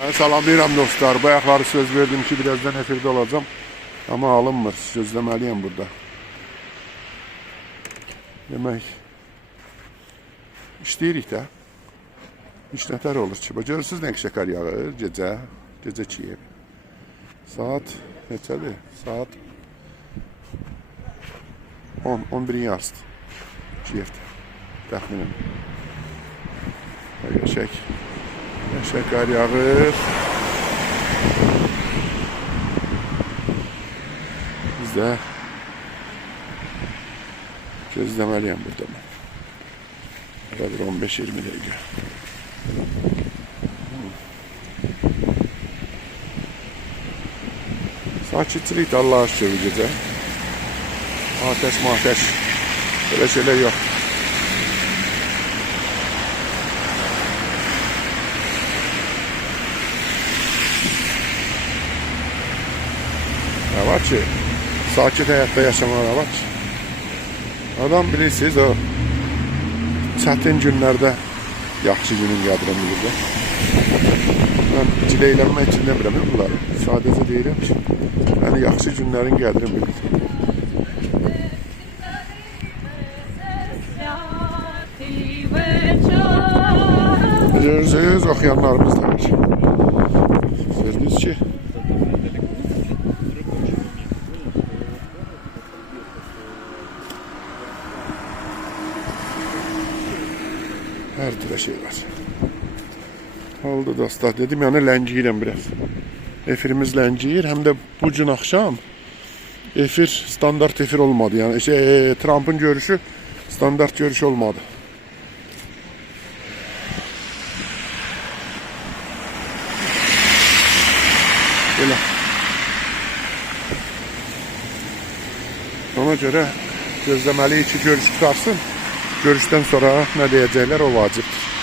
Ben salamlayıram dostlar. Bayaqları söz verdim ki birazdan efirde olacağım. Ama alınmır. Sözləməliyəm burada. Demək işləyirik də. İş nətər olur ki? Görürsünüz nə şəkər yağır gecə çiyib. Saat neçədir? Saat 11'in yarısı. Kiyevdə. Təxminən. Şəkər yağır. Biz də gözləməliyəm burada mən. Hələ 15-20 dəqiqə. Sakitçilik də Allah'a şükür gecə. Ateş böyle şeyler yok. Ya var ki sakit hayatta yaşamalar var ki. Adam bilirsiniz o çətin günlərdə yaxşı günün qədrini bilir. Mən cileylənmək için demirəm bunları. Sadəcə deyirəm ki, yəni yaxşı günlərin qədrini bilir. Bilirsiniz, oxuyanlarımız da var. Sözünüz ki, her türlü şey var. Oldu dostlar. Dedim yani ləngiyirəm biraz. Efirimiz ləngiyir. Hem de bu gün akşam efir standart efir olmadı. Yani Trump'ın görüşü standart görüş olmadı. Böyle. Ona göre gözlemeli iki görüş tutarsın. Görüşten sonra ne diyecekler o vaciptir.